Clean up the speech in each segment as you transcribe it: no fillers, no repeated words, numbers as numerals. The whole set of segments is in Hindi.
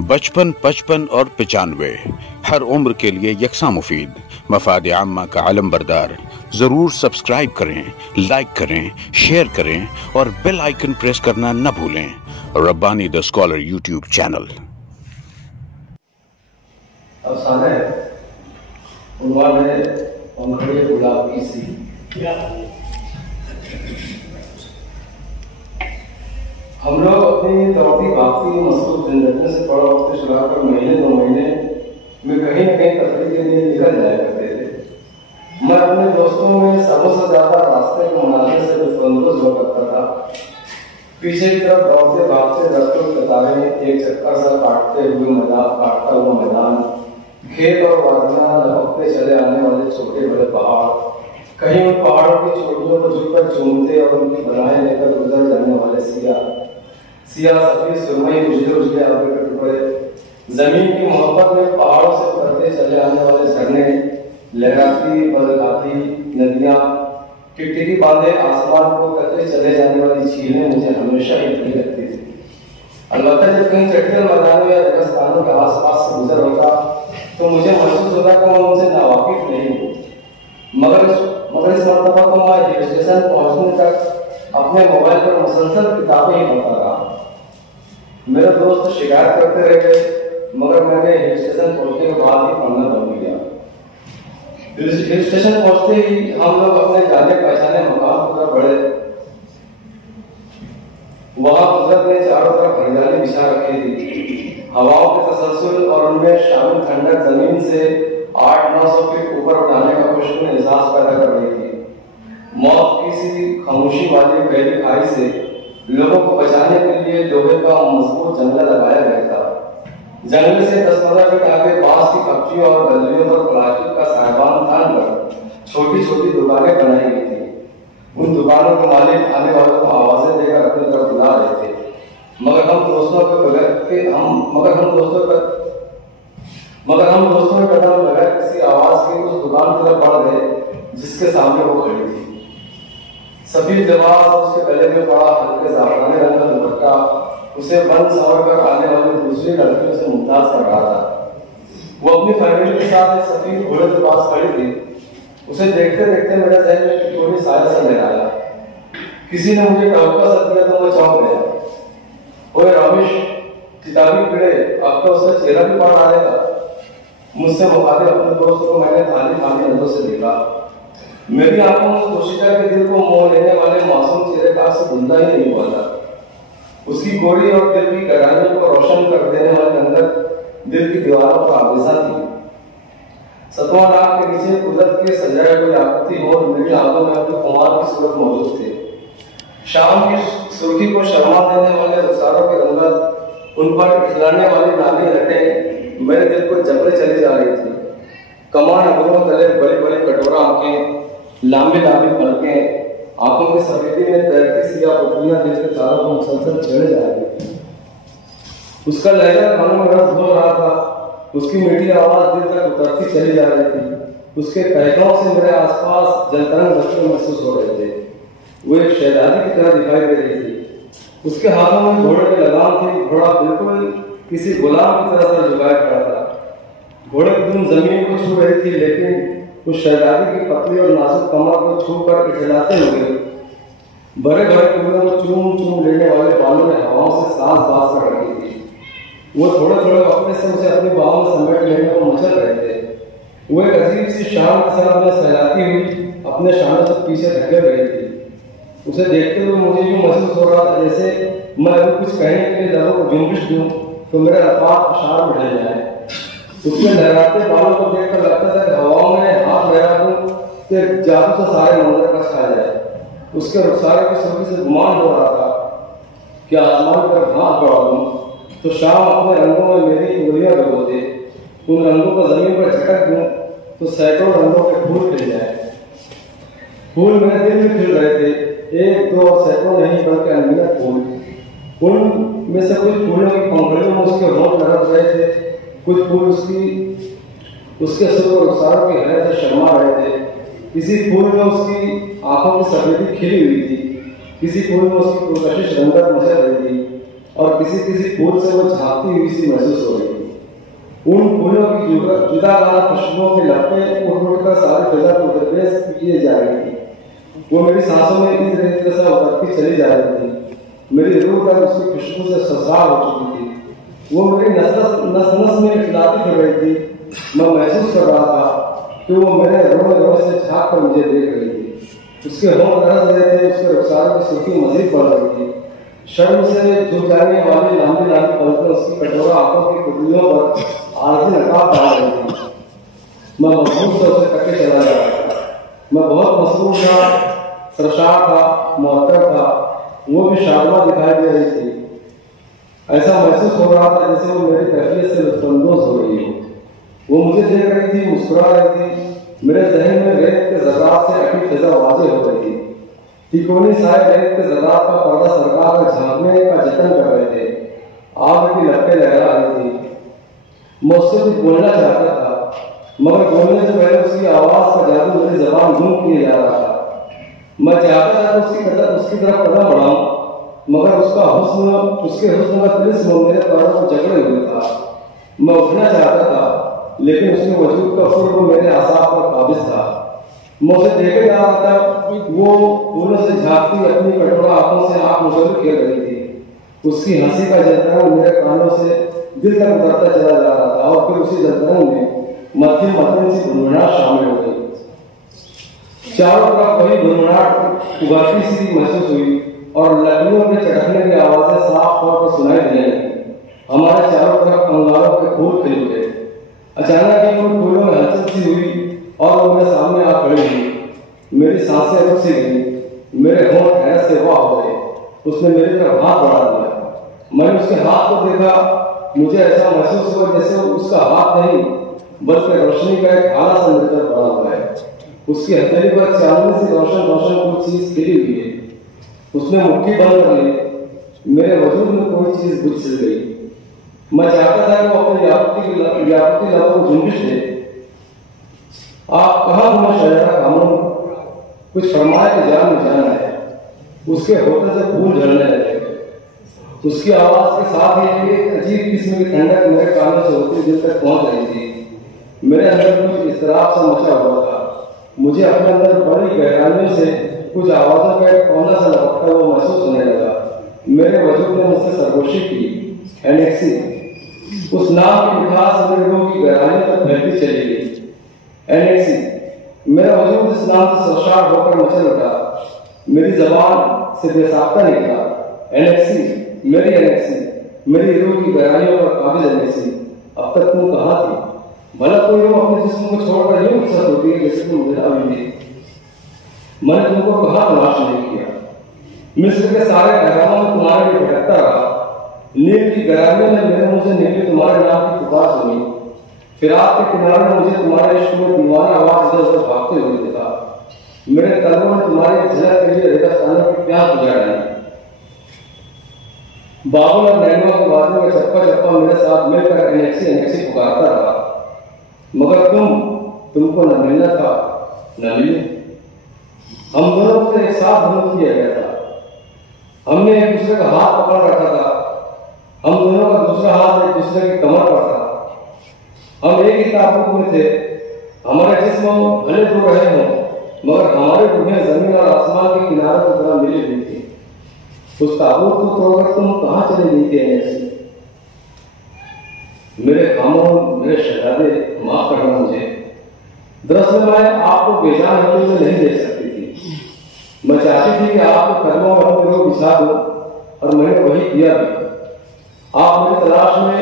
बचपन, 55 और 95 हर उम्र के लिए यकसा मुफीद। मफाद आम्मा का आलम बरदार। जरूर सब्सक्राइब करें, लाइक करें, शेयर करें और बेल आइकन प्रेस करना न भूलें। Rabbani the scholar YouTube channel. अफसाना है उन्वान है पंखड़ी गुलाब की सी। हम लोग अपनी दौड़ती भागती मसरूफ जिंदगी से थोड़ा वक्त छुड़ाकर महीने 2 महीने में कहीं न कहीं तफरीह के लिए निकल जाया करते थे। मैं अपने दोस्तों में सबसे ज्यादा रास्ते को मनाने से लुत्फानंदोज हुआ करता था। पीछे की तरफ दौड़ते भागते रस्तों की कतारें, एक चक्कर सा काटता हुआ मैदान, खेत और वादियां, लपकते चले आने वाले छोटे बड़े पहाड़, कहीं उन पहाड़ों की चोटियों को झुककर चूमते और उनकी बनाए लेकर गुजर जाने वाले सिया सफेद सुरमई उजले आगे के टुकड़े, जमीन की मोहब्बत में पहाड़ों से उतरते चले आने वाले झरने, लहराती बदलती नदियां, टिकटिकी बांधे आसमान को कतरे चले जाने वाली झीलें मुझे हमेशा ही अच्छी लगती थी। अलबत्ता जब कहीं चट्टान मैदानों या रेगिस्तानों के आसपास से गुजर होता तो मुझे महसूस होता कि मैं उनसे नावाकिफ नहीं हूँ। मगर इस मरतबा तो मैं हिल स्टेशन पहुंचने तक अपने मोबाइल पर मुसलसल किताबें ही पढ़ता रहा। मेरे दोस्त शिकायत करते रह गए, मगर मैंने हिल स्टेशन पहुंचने के बाद ही पढ़ना बंद किया। हिल स्टेशन पहुंचते ही हम लोग अपने जाने पहचाने मकाम की तरफ बढ़े। वहां कुदरत ने चारों तरफ हरियाली बिछा रखी थी। हवाओं के तसलसल और उनमें शामिल ठंडक जमीन से 800-900 फीट ऊपर उठाने का खुशबू एहसास पैदा कर रही थी। मौत की सी खामोशी वाली गहरी खाई से लोगों को बचाने के लिए लोहे का मजबूत जंगला लगाया गया था। जंगल से 10-15 फीट आगे बांस की कपचियों और गलियों पर प्लास्टिक का साइबान तान कर छोटी छोटी दुकानें बनाई गई थी। उन दुकानों के मालिक आने वालों को आवाजें देकर अपनी तरफ बुला रहे थे, मगर हम दोस्तों के कदम बगैर किसी आवाज के उस दुकान की तरफ बढ़ गए जिसके सामने वो खड़ी थी। सफेद लिबास और उसके गले में पड़ा हल्के ज़ाफ़रानी रंग का दुपट्टा उसे बंद सवर कर आने वाली दूसरी लड़कियों से मुमताज कर रहा था। वो अपनी फैमिली के साथ एक सफेद घोड़े के पास खड़ी थी। उसे देखते देखते मेरे जहन में थोड़ी साया सा लहराया। किसी ने मुझे टहका सा दिया तो मैं चौंक गया। ओए रमेश, किताबी कीड़े, अब तो उसका चेहरा भी बाहर आएगा। मुझसे मुखातिब अपने दोस्त को मैंने खाली नजरों से देखा। मेरी आंखों में कोशिका के दिल को मोह लेने वाले मासूम चेहरे का से धुंधला ही नहीं हुआ था। उसकी गोरी और दिल की गहराइयों को रोशन कर देने वाली रंगत दिल की दीवारों पर आवेजा थी। 7वां लाख के नीचे कुदरत के सजाए हुए आकृति और मेरी आंखों में अपनी कुमार की सूरत मौजूद थे। शाम की सुर्खी को शर्मा देने वाले रुखसारों की रंगत, उन पर खिलाने वाली नाली लटें मेरे दिल को जबरे चली जा रही थी। कमान अगरों तले बड़ी बड़ी कटोरा आंखें, लंबी पलकें, आंखों की सफेदी में तैरती सिया पुतलियां दिल के तारों को मुसलसल छेड़े जा रही थी। उसका लहजा कानों में रस घोल रहा था। उसकी मीठी आवाज दिल तक उतरती चली जा रही थी। उसके कहकों से मेरे आसपास जलतरंग बच्चे महसूस हो रहे थे। वो एक शहजादी की तरह दिखाई दे रही थी। उसके हाथों में घोड़े की लगाम थी। घोड़ा बिल्कुल किसी गुलाम की तरह से झुकाया खड़ा था। घोड़े की दुम जमीन को छू रही थी, लेकिन उस शहजादी की पतली और नाजुक कमर को छूकर इठलाते हुए बड़े बड़े कुएं में चूम लेने वाले बालों ने हवाओं से सांस बांस कर रखी थी। वो थोड़े वक्त से उसे अपनी बाहों में समेट लेने को मचल रहे थे। वो एक अजीब सी शान के साथ में सहलाती हुई अपने शानों से पीछे धकेल रही थी। उसे देखते हुए मुझे यूं महसूस हो रहा था जैसे मैं अगर कुछ कहने के लिए जब को जुम्बिश दूं तो मेरे अल्फाज अशार में ढल जाए। उसके लहराते बालों को देखकर लगता था कि हवाओं में हाथ लहरा दूं कि जादू से सारे मंजर का छा जाए। उसके रुखसारे की सुर्खी से गुमान हो रहा था कि आसमान की तरफ हाथ बढ़ा दूं तो शाम अपने रंगों में मेरी उंगलियां डुबो दे। उन रंगों को जमीन पर झटक दूं तो सैकड़ों रंगों के फूल खिल जाए। फूल मेरे दिल में खिल रहे थे, 1-2 और सैकड़ों नहीं बल्कि अनगिनत फूल। उनमें से कुछ फूलों की पंखुड़ियों में उसके होंठ लड़क रहे थे, कुछ फूल उसके सुर और रुखसारों की हलत से शर्मा रहे थे। किसी फूल में उसकी आंखों की सफेदी खिली हुई थी, किसी फूल में उसकी पुरकशिश रंगत मचल रही थी और किसी किसी फूल से वो झांकती हुई सी महसूस हो रही थी। उन फूलों की जुदागाना खुशबुओं के लपटे उठ कर सारी फिजा को दरपेश किए जा रही थी। वो मेरी सांसों में इस रेत से उतरती चली जा रही थी। मेरी रूह तक उसकी खुशबू से ससरार हो चुकी थी। वो मेरी नस नस में खिलाती फिर रही थी। मैं महसूस कर रहा था कि वो मेरे रोए से झांक कर मुझे देख रही थी। उसके होंठ तरस रहे थे, उसके रुखसार की सुर्खी मजीद बढ़ रही थी। शर्म से झुक जाने वाली लंबी लंबी पलकें उसकी कटोरा आंखों की पुतलियों पर आरती नकाब डाल रही थी। मैं मजबूत से उसे करके चला जा रहा था। मैं बहुत मसरूफ था, सरशार था, मुअत्तर था। वो भी शादमा दिखाई दे रही थी। ऐसा महसूस हो रहा था जैसे वो मेरी कैफियत से लुत्फानंदोज हो रही हो। वो मुझे देख रही थी, मुस्कुरा रही थी। मेरे जहन में रेत के ज़र्रात से अटी फिजा वाज़ेह हो रही थी। तिकोनी साए रेत के ज़र्रात का पर्दा सरकार का झांकने का जतन कर रहे थे। आग की लपटें लहरा रही थी। मैं उससे कुछ बोलना चाहता था, मगर बोलने से पहले उसकी आवाज़ का जादू मेरी ज़बान गुम किए जा रहा था। मैं चाहता था कि उसकी तरफ कदम बढ़ाऊं, मगर उसके हुस्न का तिलिस्म मेरे पैरों को जकड़े हुए था। मैं उठना चाहता था, लेकिन उसके वजूद का फुर्र मेरे आसाब पर काबिज था। मैं उसे देखे जा रहा था। वो फूलों से झांकती अपनी कटोरा आंखों से आंख मुझे खेल रही थी। उसकी हंसी का जलतरंग मेरे कानों से दिल तक उतरता चला जा रहा था, और फिर उसी जलतरंग में मध्यम सी गुनगुनाहट शामिल हो गई। चारों तरफ वही गुनगुनाहट उभरती सी महसूस हुई, और लकड़ियों के चटकने की आवाजें साफ तौर पर सुनाई देने लगी। हमारे चारों तरफ अंगारों के फूल खिल उठे। अचानक ही उन फूलों में हलचल सी हुई और वो मेरे सामने आ खड़ी हुई। मेरी सांसें रुक सी गई, मेरे होंठ हैरत से वाह हो गए। उसने मेरी तरफ हाथ बढ़ा दिया। मैंने उसके हाथ को देखा। मुझे ऐसा महसूस हुआ जैसे उसका हाथ नहीं, बल्कि रोशनी का एक आला सा मेरे तरफ बढ़ा हुआ है। उसकी हथेली पर चांदनी सी रोशन कोई चीज खिली हुई है। उसने मुट्ठी बंद कर ली। मेरे वजूद में कोई चीज बुझ सी गई। मैं चाहता था कि वो अपनी याकूती लबों को जुम्बिश दे। आप कहाँ घूमा शहरा कामों, कुछ फरमाए कि जान में जाना है। उसके होठों से फूल झड़ने लगे। उसकी आवाज के साथ ही एक अजीब किस्म की ठंडक मेरे कानों से होती दिल तक पहुंच रही थी। मेरे अंदर कुछ इस्तराब सा मचा हुआ था। मुझे अपने अंदर बड़ी गहराइयों से कुछ आवाजों का एक कोना सा लपकता हुआ महसूस होने लगा। मेरे वजूद ने मुझसे सरगोशी की। एनेक्सी, उस नाम की मिठास मेरे रूह की गहराइयों तक फैलती चली गई। एनेक्सी, मेरा वजूद इस नाम से सरशार होकर मचल उठा। मेरी जबान से बेसाख्ता निकला। एनेक्सी, मेरी एनेक्सी, मेरी रूह की गहराइयों पर काबिज एनेक्सी, अब तक तुम कहाँ थी? भला कोई रूह अपने जिस्म को छोड़कर यूं रुखसत होती है जैसे तुम मुझे अभी भी। मैंने तुमको कहाँ तलाश नहीं किया। मिस्र के सारे अहरामों में तुम्हारे लिए भटकता रहा। नील की गहराइयों में मेरे मुंह से निकली तुम्हारे नाम की पुकार सुनी। फिराक के किनारे मुझे तुम्हारे इश्क में दीवाना आवाज इधर उधर भागते हुए देखा। मेरे तलवों ने तुम्हारी झलक के लिए रेगिस्तानों की प्यास बुझा डाली। बाबुल और नैनवा के वादियों में चप्पा चप्पा मेरे साथ मिलकर एनेक्सी पुकारता रहा, मगर तुमको न मिलना था न मिले। हम दोनों को एक साथ धनुष किया गया था। हमने एक दूसरे का हाथ पकड़ रखा था। हम दोनों का दूसरा हाथ एक दूसरे की कमर पर था। हम एक ही ताबूत में थे। हमारे जिस्म भले दूर रहे हों, मगर हमारी रूहें जमीन और आसमान के किनारों की तरह मिली हुई थी। उस ताबूत को तोड़कर तुम कहाँ चले गई थी ऐसे? मेरे खामों, मेरे शहजादे, माफ करना मुझे। दरअसल मैं आपको बेजान होते हुए नहीं देख सकती थी। मैं चाहती थी कि आपके कदमों पर अपने को बिछा दो, और मैंने वही किया भी। आप मेरी तलाश में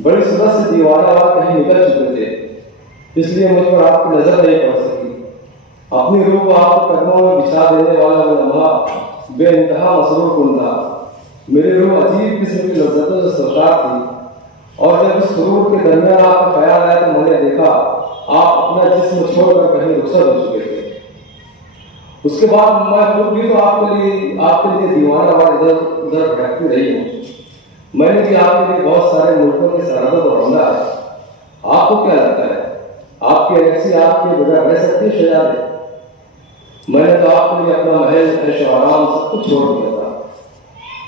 बड़ी सुबह से दीवानावार कहीं निकल चुके थे, इसलिए मुझ पर आपकी नजर नहीं पड़ सकी। अपनी रूह को आपके कदमों में बिछा देने वाला वो लम्हा बेइंतहा मसरूर कुन था। मेरी रूह अजीब किस्म की लज्जतों से सरशार थी, और जब इस सुरूर के दरमियान आपका ख्याल आया तो मैंने देखा आप अपना जिस्म छोड़कर कहीं रुखसत हो चुके थे। उसके बाद मैं खुद भी तो आपके लिए दीवानावार इधर उधर भटकती रही हूँ। मैंने भी आपके लिए बहुत सारे मुल्कों की सरहदों पर हमला है। आपको क्या लगता है आपकी एनेक्सी आपके बगैर रह सकती है शहजादे? मैंने तो आपके लिए अपना महल, ऐश और आराम सब कुछ छोड़ दिया था।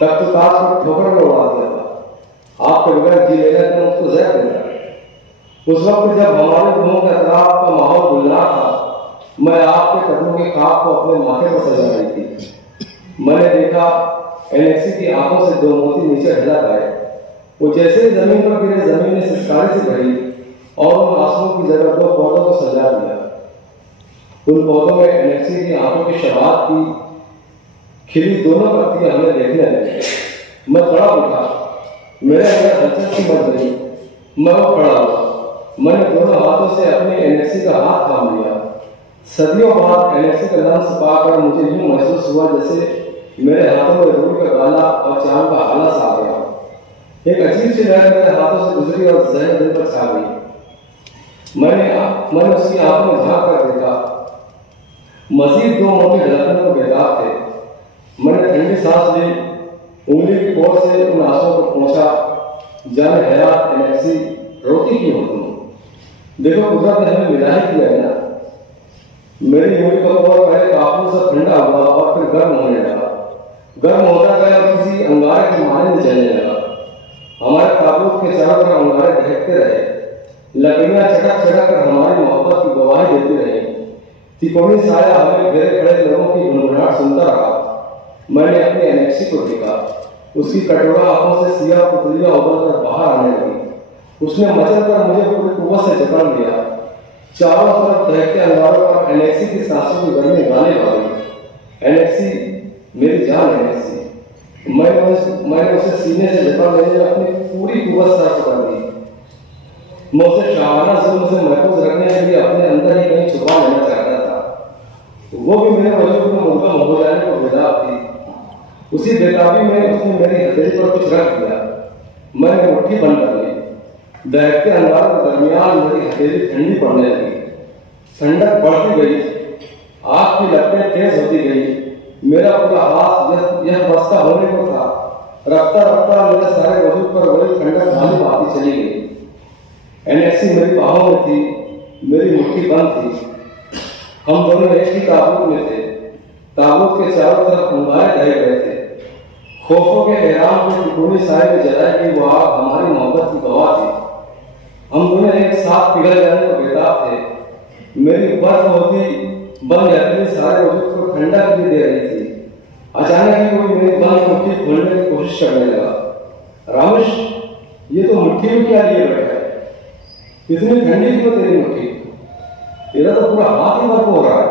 तब तो ताज को ठोकर में उड़ा दिया था। आपके बगैर जी लेने तो उसको जहर देता। उस वक्त जब हमारे गुणों के अतराफ का माहौल गुलजार था, मैं आपके कदमों के खाक को अपने माथे पर सजा रही थी। मैंने देखा एलेक्सी की आंखों से दो मोती नीचे हिला गए। वो जैसे ही जमीन पर गिरे, जमीन ने सिसकारी से भरी और उन आंसुओं की जगह दो पौधों को सजा दिया। उन पौधों में एलेक्सी की आंखों की शबाब की खिली दोनों पत्तियां हमें देखने लगी। मैं खड़ा उठा, मेरे अंदर हलचल सी मच गई। मैं वो खड़ा हुआ, मैंने दोनों हाथों से अपनी एलेक्सी का हाथ थाम लिया। सदियों बाद एलेक्सी का लम्स पाकर मुझे यूं महसूस हुआ जैसे मेरे हाथों में रूह का गाला और चांद का हाला सा आ गया। एक अजीब सी लहर मेरे हाथों से गुजरी और जहन दिल पर छा गई। मैंने उसकी आंखों में झांक कर देखा। मजीद दो मोटे धड़कने को बेदाग थे। मैंने ठंडी सांस ली, उंगली की कोर से उन आंसुओं को पहुंचा। जाने हयात एलेक्सी, रोती क्यों हो तुम? देखो कुदरत ने हमें मिला ही किया है ना। मेरी उंगली का कोर पहले काफू से ठंडा हुआ और फिर गर्म होने लगा। गर्म होता गया और किसी अंगारे के मारे में जलने लगा। हमारे ताबूत के चारों तरफ अंगारे दहकते रहे। लकड़ियां चटक चटक कर हमारी मोहब्बत की गवाही देती रही। तिकोनी साया हमें घेरे खड़े लोगों की गुनगुनाहट सुनता रहा। मैंने अपनी एलेक्सी को देखा। उसकी कटोरा आंखों से सियाह पुतलियां उबल कर बाहर आने लगी। उसने मचल कर मुझे पूरी कुव्वत से जकड़ लिया। चारों तरफ दहकते अंगारों पर एलेक्सी की सांसों की गर्मी गाने वाली। एलेक्सी, मेरी जान एलेक्सी। मैंने उसे सीने से जकड़ लेने में अपनी पूरी कुव्वत सर्फ कर दी। मैं उसे शाहाना जुल्म से महफूज रखने के लिए अपने अंदर ही कहीं छुपा लेना चाहता था। वो भी मेरे वजूद में मुद्दम हो जाने को बेदाग थी। उसी बेताबी में उसने मेरी हथेली पर कुछ रख दिया। मैंने मुट्ठी बंद कर ली। दहकते अंगारों के दरमियान मेरी हथेली ठंडी पड़ने लगी। ठंडक बढ़ती गई, आग की लपटें तेज होती गई। मेरा पूरा हाथ यह बस्ता होने को था। रफ्ता रफ्ता मेरे सारे वजूद पर वही ठंडक भारी आती चली गई। एलेक्सी मेरी बाहों में थी, मेरी मुट्ठी बंद थी। हम दोनों एक ही ताबूत में थे। ताबूत के चारों तरफ अंगारे ढह गए थे। खौफों के एहराम में तिकोनी साए में जलाई गई वो आग हमारी मोहब्बत की गवाह थी। हम दोनों एक साथ पिघल जाने को बेताब थे। मेरी बर्फ होती बंद यकीन सारे वजूद को ठंडा भी दे रही थी। अचानक ही कोई मेरी बंद मुट्ठी खोलने की कोशिश करने लगा। रामेश, ये तो मुट्ठी में क्या लिए बैठा है? इतनी ठंडी क्यों तेरी मुट्ठी? तेरा तो पूरा हाथ ही बर्फ हो रहा है।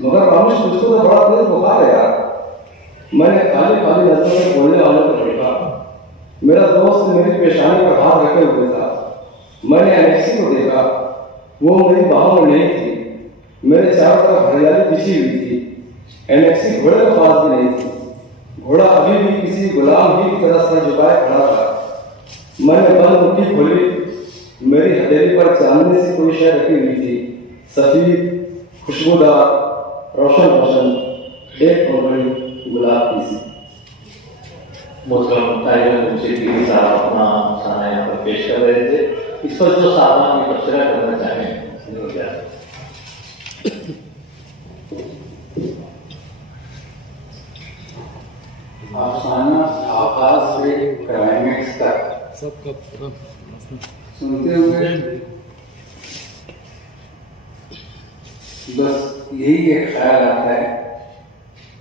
मगर रामेश, तुझको तो बड़ा तेज बुखार है यार। मैंने खाली खाली नजरों से बोलने वाले को देखा। मेरा दोस्त मेरी पेशानी पर हाथ रखे हुए था। मैंने एलेक्सी को देखा। वो मेरी बाहों में नहीं थी। मेरे चारों तरफ हरियाली बिछी हुई थी। एलेक्सी घोड़े के पास भी नहीं थी। घोड़ा अभी भी किसी गुलाम ही की तरह सर झुकाए खड़ा था। मैंने बंद मुट्ठी खोली। मेरी हथेली पर चांदनी से कोई शय रखी हुई थी। सफेद, खुशबूदार, रोशन रोशन, एक बड़ी गुलाब की सी। मुस्लिम टाइगर मुंशी साहब अपना खाना यहाँ पर पेश कर रहे थे। इस पर जो साहब की तबसरा करना चाहें अफसाना आगाज से क्लाइमेक्स तक सुनते हुए बस यही एक ख्याल आता है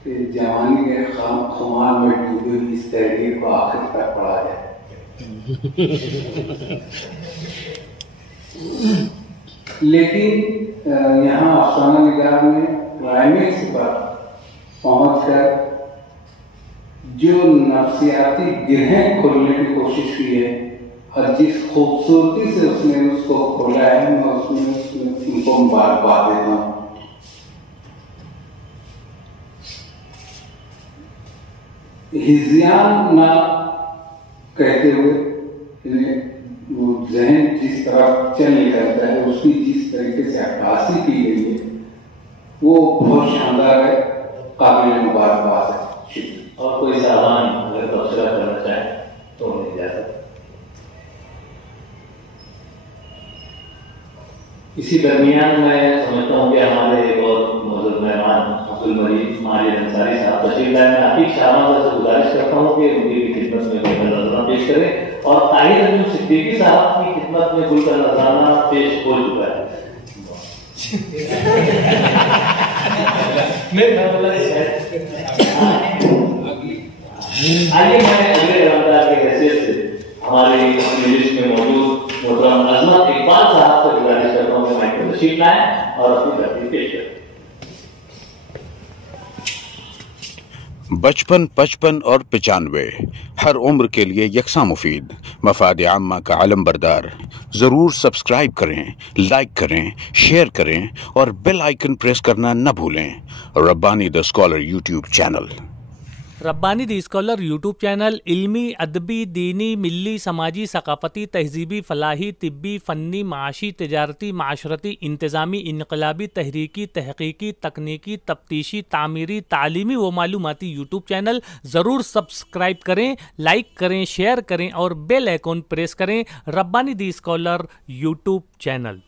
कि जवानी के खुमार में डूबी हुई इस तहरीर को आखिर तक पढ़ा जाए। लेकिन यहाँ अफसाना निगार में क्लाइमेक्स पर पहुंचकर जो नफ्सियाती गिरहें खोलने की कोशिश की है और जिस खूबसूरती से उसने उसको खोला है, मैं उसमें उनको मुबारकबाद देता हूँ। हिज़ियान ना कहते हुए वो जहन जिस तरफ चल निकलता है, उसकी जिस तरीके से अक्कासी की गई है, वो बहुत शानदार है, काबिल मुबारकबाद है। और कोई सामान अगर तबसरा करना चाहे तो उन्हें इजाजत। इसी दरमियान मैं समझता हूँ कि हमारे एक और मौजूद मेहमान अब्दुल माजिद अंसारी साहब तशरीफ लाए। मैं आतिक शाहबाज से गुजारिश करता हूँ कि उनकी खिदमत में गुल नजराना पेश करें और ताहिर अजम सिद्दीकी साहब की खिदमत में गुल नजराना पेश हो चुका है। आइए मैं अगले रमजान की हैसियत से हमारी लिस्ट में मौजूद मोहतरम अजमत इकबाल साहब से गुजारिश करता हूँ कि माइक पर तशरीफ लाएं और अपनी तकरीर पेश करें। बचपन, 55 और 95 हर उम्र के लिए यकसा मुफीद, मफाद आम्मा का आलम बरदार। ज़रूर सब्सक्राइब करें, लाइक करें, शेयर करें और बेल आइकन प्रेस करना न भूलें। Rabbani the scholar YouTube channel. Rabbani the scholar YouTube channel इल्मी, अदबी, दीनी, मिली, समाजी, सकाफती, तहजीबी, फलाही, तिब्बी, फ़न्नी, माशी, तिजारती, माशरती, इंतज़ामी, इनकलाबी, तहरीकी, तहकीकी, तकनीकी, तफ्तीशी, तामीरी, तालीमी व मालूमाती यूट्यूब चैनल। ज़रूर सब्सक्राइब करें, लाइक करें, शेयर करें और बेल आइकन प्रेस करें। Rabbani the scholar YouTube channel.